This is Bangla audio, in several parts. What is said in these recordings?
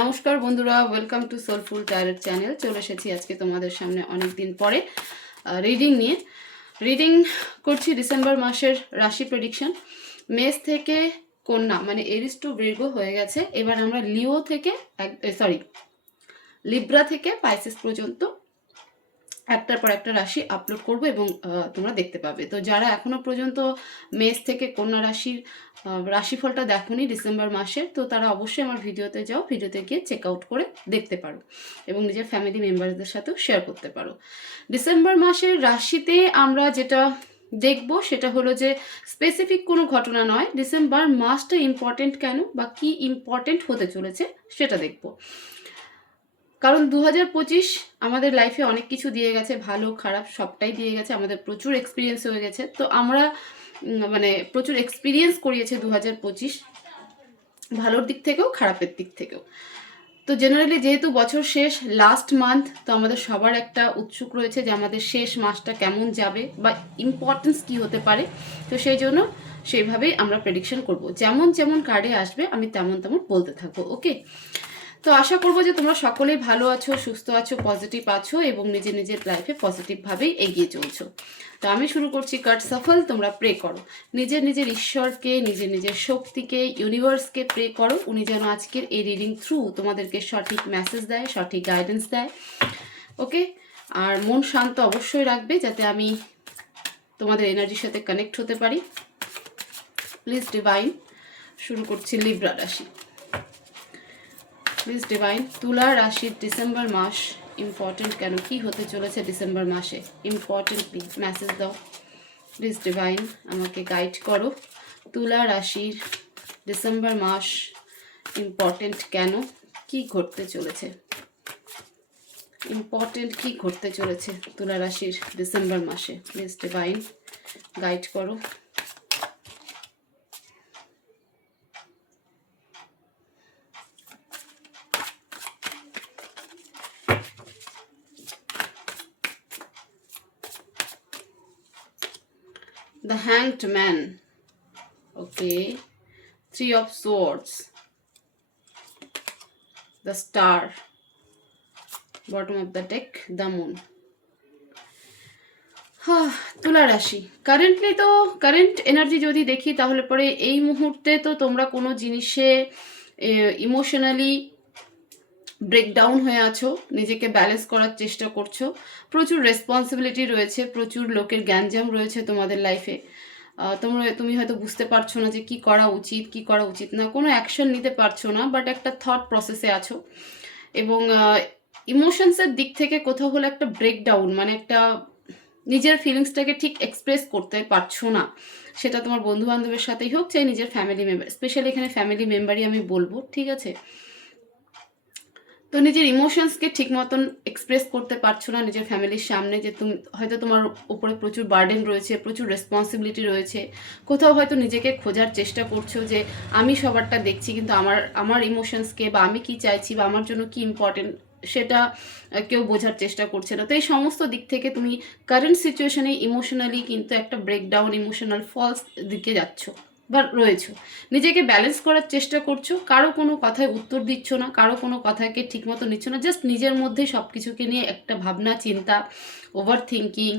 নমস্কার বন্ধুরা, ওয়েলকাম টু সোলফুল টায়ারের চ্যানেল। চলে এসেছি আজকে তোমাদের সামনে অনেক দিন পরে রিডিং নিয়ে। রিডিং করছি ডিসেম্বর মাসের রাশি প্রেডিকশন। মেষ থেকে কন্যা মানে এরিস টু বৃর্গ হয়ে গেছে। এবার আমরা লিব্রা থেকে পাইসেস পর্যন্ত একটার পর একটা রাশি আপলোড করব এবং তোমরা দেখতে পাবে। তো যারা এখনো পর্যন্ত মেষ থেকে কন্যা রাশির রাশিফলটা দেখোনি ডিসেম্বর মাসের, তো তারা অবশ্যই আমার ভিডিওতে যাও, ভিডিওতে গিয়ে চেক আউট করে দেখতে পারো এবং নিজের ফ্যামিলি মেম্বারদের সাথেও শেয়ার করতে পারো। ডিসেম্বর মাসের রাশিতে আমরা যেটা দেখব সেটা হলো যে স্পেসিফিক কোনো ঘটনা নয়, ডিসেম্বর মাসটা ইম্পর্টেন্ট কেন বা কি ইম্পর্টেন্ট হতে চলেছে সেটা দেখব। কারণ 2025 আমাদের লাইফে অনেক কিছু দিয়ে গেছে, ভালো খারাপ সবটাই দিয়ে গেছে, আমাদের প্রচুর এক্সপিরিয়েন্স হয়ে গেছে। তো আমরা প্রচুর এক্সপিরিয়েন্স করিয়েছে 2025, ভালোর দিক থেকেও খারাপের দিক থেকেও। তো জেনারেলি যেহেতু বছর শেষ, লাস্ট মান্থ, তো আমাদের সবার একটা উৎসুক রয়েছে যে আমাদের শেষ মাসটা কেমন যাবে বা ইম্পর্টেন্স কি হতে পারে। তো সেই জন্য সেইভাবেই আমরা প্রেডিকশন করব, যেমন যেমন কার্ডে আসবে আমি তেমন তেমন বলতে থাকবো। ওকে, তো আশা করবো যে তোমরা সকলেই ভালো আছো, সুস্থ আছো, পজিটিভ আছো এবং নিজের নিজের লাইফে পজিটিভভাবেই এগিয়ে চলছো। তো আমি শুরু করছি কার্ড সফল। তোমরা প্রে করো নিজের নিজের ঈশ্বরকে, নিজের নিজের শক্তিকে, ইউনিভার্সকে প্রে করো উনি যেন আজকের এই রিডিং থ্রু তোমাদেরকে সঠিক মেসেজ দেয়, সঠিক গাইডেন্স দেয়। ওকে, আর মন শান্ত অবশ্যই রাখবে যাতে আমি তোমাদের এনার্জির সাথে কানেক্ট হতে পারি। Please divine. শুরু করছি লিব্রা রাশি। প্লিজ ডিভাইন, তুলা রাশির ডিসেম্বর মাস ইম্পর্টেন্ট কেন, কি হতে চলেছে ডিসেম্বর মাসে, ইম্পর্টেন্ট মেসেজ দাও। প্লিজ ডিভাইন আমাকে গাইড করো। তুলা রাশির ডিসেম্বর মাস ইম্পর্টেন্ট কেন, কি ঘটতে চলেছে, ইম্পর্টেন্ট কি ঘটতে চলেছে তুলা রাশির ডিসেম্বর মাসে। প্লিজ ডিভাইন গাইড করো। The Hanged Man. Okay. Three of Swords. The Star. Bottom of the deck, the Moon. তুলা রাশি কারেন্টলি, তো কারেন্ট এনার্জি যদি দেখি তাহলে পরে এই মুহূর্তে তো তোমরা কোনো জিনিসে ইমোশনালি ব্রেকডাউন হয়ে আছো, নিজেকে ব্যালেন্স করার চেষ্টা করছো, প্রচুর রেসপন্সিবিলিটি রয়েছে, প্রচুর লোকের গ্যাঞ্জাম রয়েছে তোমাদের লাইফে। তুমি হয়তো বুঝতে পারছো না যে কি করা উচিত কি করা উচিত না, কোনো অ্যাকশন নিতে পারছো না, বাট একটা থট প্রসেসে আছো এবং ইমোশনসের দিক থেকে কোথাও হলো একটা ব্রেকডাউন, মানে একটা নিজের ফিলিংসটাকে ঠিক এক্সপ্রেস করতে পারছো না। সেটা তোমার বন্ধু বান্ধবের সাথেই হোক, চাই নিজের ফ্যামিলি মেম্বার, স্পেশালি এখানে ফ্যামিলি মেম্বারই আমি বলবো, ঠিক আছে। তো নিজের ইমোশনসকে ঠিক মতন এক্সপ্রেস করতে পারছো না নিজের ফ্যামিলির সামনে, যে তুমি হয়তো তোমার উপরে প্রচুর বার্ডেন রয়েছে, প্রচুর রেসপন্সিবিলিটি রয়েছে, কোথাও হয়তো নিজেকে খোঁজার চেষ্টা করছো যে আমি সবারটা দেখছি কিন্তু আমার ইমোশনসকে বা আমি কি চাইছি বা আমার জন্য কি ইম্পর্টেন্ট সেটা কেউ বোঝার চেষ্টা করছে না। তো এই সমস্ত দিক থেকে তুমি কারেন্ট সিচুয়েশনে ইমোশনালি কিন্তু একটা ব্রেকডাউন, ইমোশনাল ফলস দিকে যাচ্ছ বা রয়েছো, নিজেকে ব্যালেন্স করার চেষ্টা করছো, কারো কোনো কথায় উত্তর দিচ্ছ না, কারো কোনো কথাকে ঠিকমতো নিচ্ছ না, জাস্ট নিজের মধ্যেই সব কিছুকে নিয়ে একটা ভাবনা চিন্তা, ওভার থিঙ্কিং,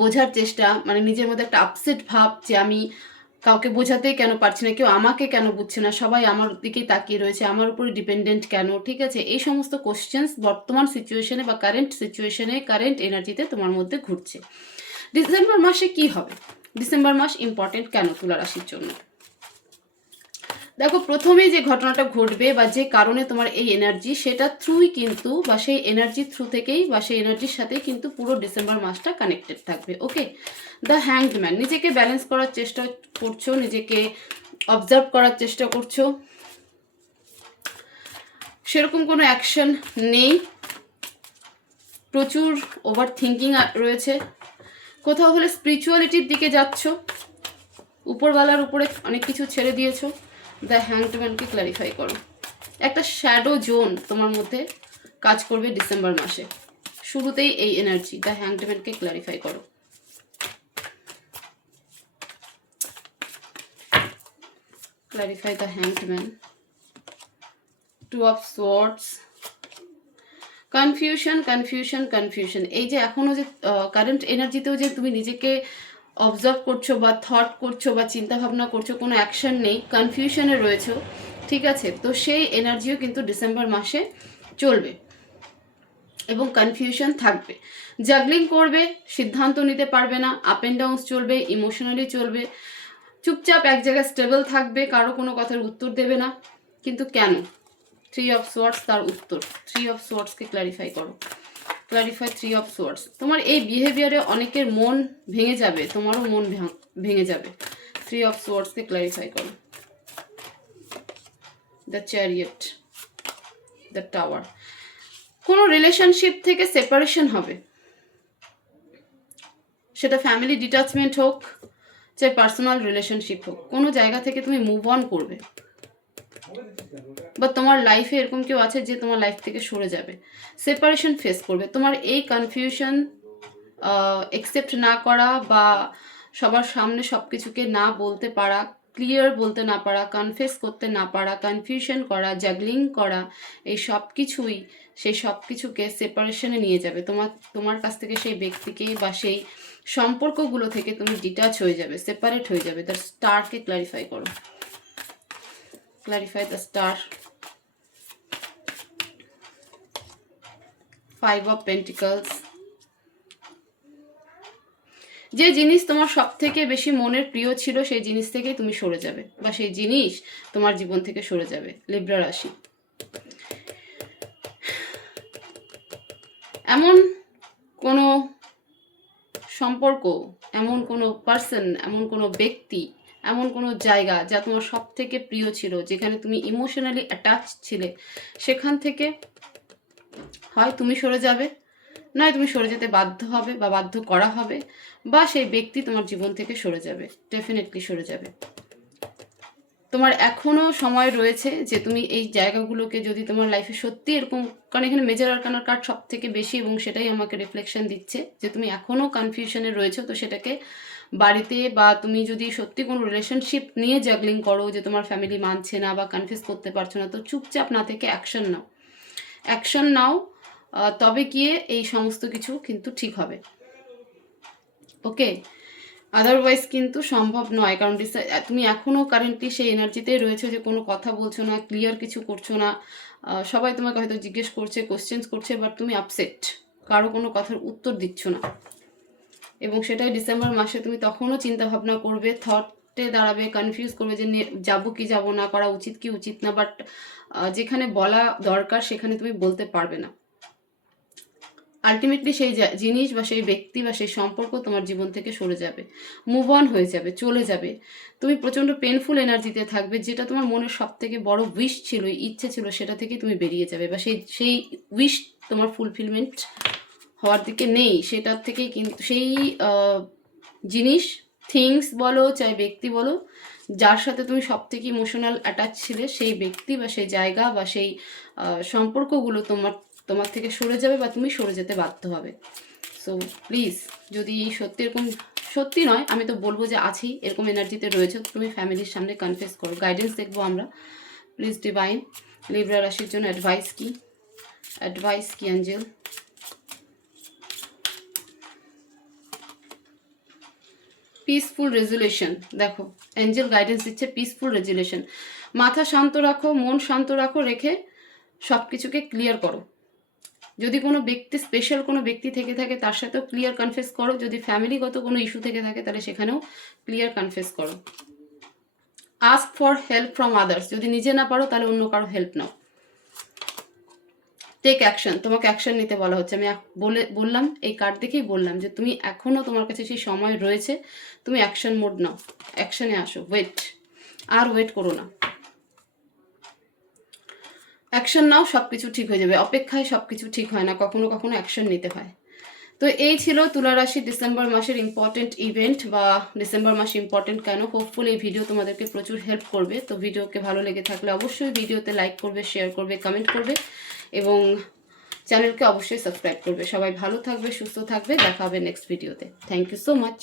বোঝার চেষ্টা, মানে নিজের মধ্যে একটা আপসেট ভাব যে আমি কাউকে বোঝাতে কেন পারছি না, কেউ আমাকে কেন বুঝছে না, সবাই আমার দিকেই তাকিয়ে রয়েছে, আমার উপরে ডিপেন্ডেন্ট কেন, ঠিক আছে। এই সমস্ত কোশ্চেন্স বর্তমান সিচুয়েশনে বা কারেন্ট সিচুয়েশনে, কারেন্ট এনার্জিতে তোমার মধ্যে ঘুরছে। ডিসেম্বর মাসে কি হবে, ডিসেম্বর মাস ইম্পর্টেন্ট কেন তুলা রাশির জন্য? দেখো, প্রথমেই যে ঘটনাটা ঘটবে বা যে কারণে তোমার এই এনার্জি, সেটা থ্রুই কিন্তু বা সেই এনার্জি থ্রু থেকেই বা সেই এনার্জির সাথেই কিন্তু পুরো ডিসেম্বর মাসটা কানেক্টেড থাকবে। ওকে, দ্য হ্যাংড ম্যান, নিজেকে ব্যালেন্স করার চেষ্টা করছো, নিজেকে অবজার্ভ করার চেষ্টা করছো, সেরকম কোনো অ্যাকশন নেই, প্রচুর ওভার থিঙ্কিং রয়েছে, কোথাও হলে স্পিরিচুয়ালিটির দিকে যাচ্ছ, উপরওয়ালার উপরে অনেক কিছু ছেড়ে দিয়েছো। দ্য হ্যাংড ম্যানকে ক্ল্যারিফাই করো। একটা শ্যাডো জোন তোমার মধ্যে কাজ করবে ডিসেম্বর মাসে, শুরুতেই এই এনার্জি। দ্য হ্যাংড ম্যানকে ক্ল্যারিফাই করো। Clarify the hanged man. Two of swords, confusion confusion confusion. এই যে এখনো যে কারেন্ট এনার্জিতেও যে তুমি নিজেকে অবজার্ভ করছো বা থট করছো বা চিন্তা ভাবনা করছো, কোনো অ্যাকশন নেই, কনফিউশনে রয়েছো, ঠিক আছে? তো সেই এনার্জিও কিন্তু ডিসেম্বর মাসে চলবে এবং কনফিউশন থাকবে, জাগলিং করবে, সিদ্ধান্ত নিতে পারবে না, আপ অ্যান্ড ডাউন চলবে, ইমোশনালি চলবে, চুপচাপ এক জায়গায় স্টেবল থাকবে, কারো কোনো কথার উত্তর দেবে না। কিন্তু কেন? থ্রি অফ সোয়ার্ডস তার উত্তর। থ্রি অফ সোয়ার্ডসকে ক্ল্যারিফাই করো, ক্ল্যারিফাই থ্রি অফ সোয়ার্ডস। তোমার এই বিহেভিয়ারে অনেকের মন ভেঙে যাবে, তোমারও মন ভেঙে যাবে। থ্রি অফ সোয়ার্ডসকে ক্ল্যারিফাই করো। The chariot, the tower. কোনো রিলেশনশিপ থেকে সেপারেশন হবে, সেটা ফ্যামিলি ডিট্যাচমেন্ট হোক, চাই পার্সোনাল রিলেশনশিপ হোক, কোনো জায়গা থেকে তুমি মুভ অন করবে, বা তোমার লাইফে এরকম কেউ আছে যে তোমার লাইফ থেকে সরে যাবে, সেপারেশন ফেস করবে। তোমার এই কনফিউশন একসেপ্ট না করা বা সবার সামনে সব কিছুকে না বলতে পারা, ক্লিয়ার বলতে না পারা, কনফেস করতে না পারা, কনফিউশন করা, জাগলিং করা, এই সব কিছুই, সেই সব কিছুকে সেপারেশনে নিয়ে যাবে। তোমার কাছ থেকে সেই ব্যক্তিকে বা সেই সম্পর্কগুলো থেকে তুমি ডিটাচ হয়ে যাবে, সেপারেট হয়ে যাবে। তার স্টারকে ক্লারিফাই করো, clarify the star. Five of pentacles. যে জিনিস তোমার সব থেকে বেশি মনের প্রিয় ছিল সেই জিনিস থেকেই তুমি সরে যাবে, বা সেই জিনিস তোমার জীবন থেকে সরে যাবে। লিব্রা রাশি। এমন কোনো সম্পর্ক, এমন কোনো পার্সন, এমন কোনো ব্যক্তি, এমন কোনো জায়গা যা তোমার সব থেকে প্রিয় ছিল, যেখানে তুমি ইমোশনালি অ্যাটাচ ছিলে, সেখান থেকে হয় তুমি সরে যাবে, নয় তুমি সরে যেতে বাধ্য হবে বা বাধ্য করা হবে, বা সেই ব্যক্তি তোমার জীবন থেকে সরে যাবে, ডেফিনেটলি সরে যাবে। তোমার এখনও সময় রয়েছে যে তুমি এই জায়গাগুলোকে, যদি তোমার লাইফে সত্যি এরকম, কারণ এখানে মেজর আরকানার কার্ড সব থেকে বেশি এবং সেটাই আমাকে রিফ্লেকশন দিচ্ছে যে তুমি এখনও কনফিউশনে রয়েছো, তো সেটাকে বাড়িতে, বা তুমি যদি সত্যি কোনো রিলেশনশিপ নিয়ে জাগলিং করো যে তোমার ফ্যামিলি মানছে না বা কনফিউজ করতে পারছো না, তো চুপচাপ না থেকে অ্যাকশন নাও, অ্যাকশন নাও, তবে গিয়ে এই সমস্ত কিছু কিন্তু ঠিক হবে। ওকে, আদারওয়াইজ কিন্তু সম্ভব নয়, কারণ তুমি এখনও কারেন্টলি সেই এনার্জিতেই রয়েছে যে কোনো কথা বলছো না, ক্লিয়ার কিছু করছো না, সবাই তোমাকে হয়তো জিজ্ঞেস করছে, কোশ্চেন্স করছে, বাট তুমি আপসেট, কারো কোনো কথার উত্তর দিচ্ছ না। এবং সেটাই ডিসেম্বর মাসে তুমি তখনও চিন্তা ভাবনা করবে, থটে দাঁড়াবে, কনফিউজ করবে যে যাবো কি যাবো না, করা উচিত কি উচিত না, বাট যেখানে বলা দরকার সেখানে তুমি বলতে পারবে না। আলটিমেটলি সেই জিনিস বা সেই ব্যক্তি বা সেই সম্পর্ক তোমার জীবন থেকে সরে যাবে, মুভ অন হয়ে যাবে, চলে যাবে। তুমি প্রচণ্ড পেনফুল এনার্জিতে থাকবে, যেটা তোমার মনের সব থেকে বড় উইশ ছিল, ইচ্ছে ছিল, সেটা থেকে তুমি বেরিয়ে যাবে, বা সেই উইশ তোমার ফুলফিলমেন্ট হওয়ার দিকে নেই, সেটার থেকেই কিন্তু সেই জিনিস, থিংস বলো চাই ব্যক্তি বলো, যার সাথে তুমি সব থেকে ইমোশনাল অ্যাটাচ ছিলে, সেই ব্যক্তি বা সেই জায়গা বা সেই সম্পর্কগুলো তোমার থেকে সরে যাবে, বা তুমি সরে যেতে বাধ্য হবে। সো প্লিজ, যদি সত্যি এরকম, সত্যি নয়, আমি তো বলবো যে আছি, এরকম এনার্জিতে রয়েছে, তুমি ফ্যামিলির সামনে কনফেস করো। গাইডেন্স দেখবো আমরা, প্লিজ ডিভাইন। লিব্রা রাশির জন্য অ্যাডভাইস কি, অ্যাডভাইস কি অ্যাঞ্জেল? Peaceful resolution. দেখো অ্যাঞ্জেল গাইডেন্স দিচ্ছে পিসফুল রেজুলেশন। মাথা শান্ত রাখো, মন শান্ত রাখো, রেখে সব কিছুকে ক্লিয়ার করো। যদি কোনো ব্যক্তি, স্পেশাল কোনো ব্যক্তি থেকে থাকে তার সাথেও ক্লিয়ার কনফেস করো, যদি ফ্যামিলিগত কোনো ইস্যু থেকে থাকে তাহলে সেখানেও ক্লিয়ার কনফেস করো। Ask for help from others, যদি নিজে না পারো তাহলে অন্য কারো হেল্প নাও। টেক অ্যাকশন, তোমাকে অ্যাকশন নিতে বলা হচ্ছে। আমি বললাম, এই কার্ড দেখেই বললাম যে তুমি এখনও তোমার কাছে সেই সময় রয়েছে, তুমি অ্যাকশন মোড নাও, অ্যাকশনে আসো, ওয়েট, আর ওয়েট করো না, অ্যাকশন নাও, সব কিছু ঠিক হয়ে যাবে। অপেক্ষায় সব কিছু ঠিক হয় না, কখনো কখনো অ্যাকশন নিতে হয়। তো এই ছিল তুলা রাশি ডিসেম্বর মাসের ইম্পর্টেন্ট ইভেন্ট, বা ডিসেম্বর মাস ইম্পর্টেন্ট কেন। হোপফুল এই ভিডিও তোমাদেরকে প্রচুর হেল্প করবে। তো ভিডিওকে ভালো লেগে থাকলে অবশ্যই ভিডিওতে লাইক করবে, শেয়ার করবে, কমেন্ট করবে, এবং চ্যানেলকে অবশ্যই সাবস্ক্রাইব করবে। সবাই ভালো থাকবে, সুস্থ থাকবে, দেখা হবে নেক্সট ভিডিওতে। Thank you so much.